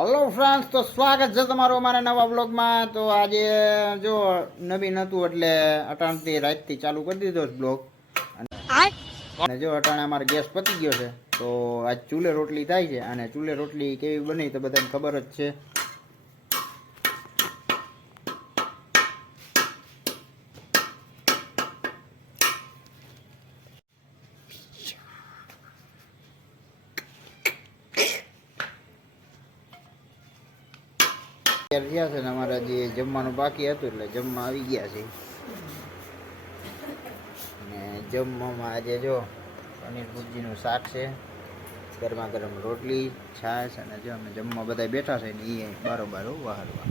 Hello friends, તો સ્વાગત છે તમારું અમારા નવા બ્લોગમાં. તો આજે જો નવીન હતું એટલે અટાણથી રાતથી ચાલુ કરી દીધો બ્લોગ. અને જો અટાણે અમારે ગેસ પતી ગયો છે, તો આજ ચૂલે રોટલી થાય છે. અને ચૂલે રોટલી કેવી બની તો બધાને ખબર જ છે. થયા છે ને અમારે જે જમવાનું બાકી હતું એટલે જમવા આવી ગયા છે. અને જમવામાં આજે જો પનીર ભુરજીનું શાક છે, ગરમા ગરમ રોટલી, છાશ, અને જો અમે જમવા બધા બેઠા છે ને એ બારોબાર વાહરવા.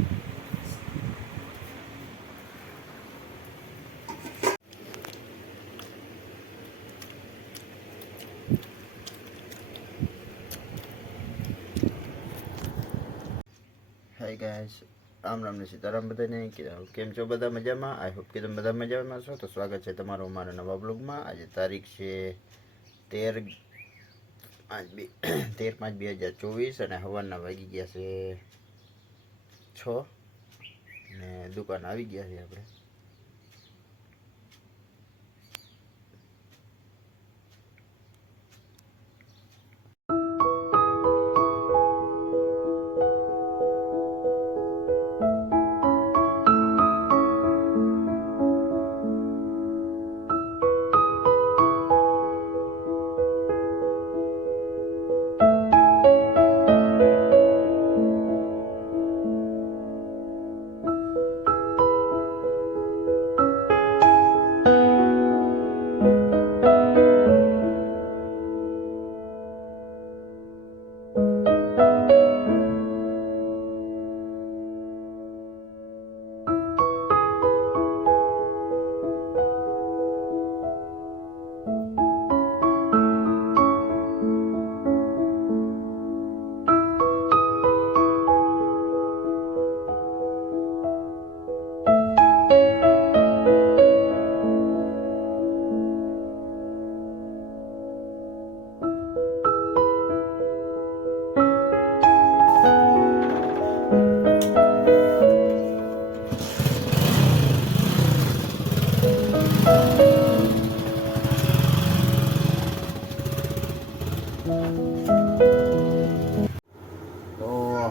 હાય ગાઈસ, રામ રામ ને સીતારામ બધાને. કેમ છો બધા? મજામાં? આઈ હોપ કે તમે બધા મજામાં છો. તો સ્વાગત છે તમારું અમારા નવા બ્લોગમાં. આજે તારીખ છે 13/5/2024 અને સવારના વાગી ગયા છે 6 ને દુકાન આવી ગયા છે આપણે.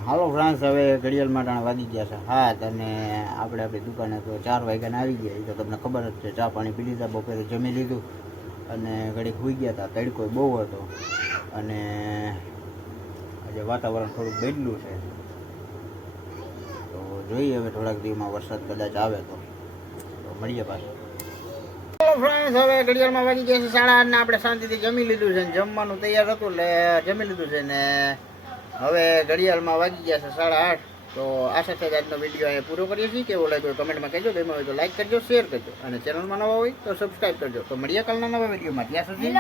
હાલો ફ્રાન્સ, હવે ઘડિયાળ માટે વાગી ગયા છે 7 અને આપણે આપણી દુકાને તો 4 વાગ્યાને આવી ગયા. એ તો તમને ખબર જ છે. ચા પાણી પી લીધા, બપોરે જમી લીધું અને ઘડીક સૂઈ ગયા હતા. તડકો બહુ હતો અને આજે વાતાવરણ થોડુંક બદલ્યું છે. તો જોઈએ હવે થોડાક દિવસમાં વરસાદ કદાચ આવે તો મળીએ પાછું. ફ્રેન્ડ્સ, હવે ઘડિયાળમાં વાગી ગયા છે 8:30 ને આપણે શાંતિથી જમી લીધું છે. જમવાનું તૈયાર હતું એટલે જમી લીધું છે ને હવે ઘડિયાળમાં વાગી ગયા છે 8:30. તો આ સાથે આજનો વિડીયો અહીંયા પૂરો કરીએ છીએ. કેવો લાગ્યો કમેન્ટમાં કહેજો. ગમ્યો હોય તો લાઈક કરજો, શેર કરજો અને ચેનલમાં નવા હોય તો સબસ્ક્રાઈબ કરજો. તો મળીએ કાલના નવા વિડીયોમાં. ત્યાં સુધી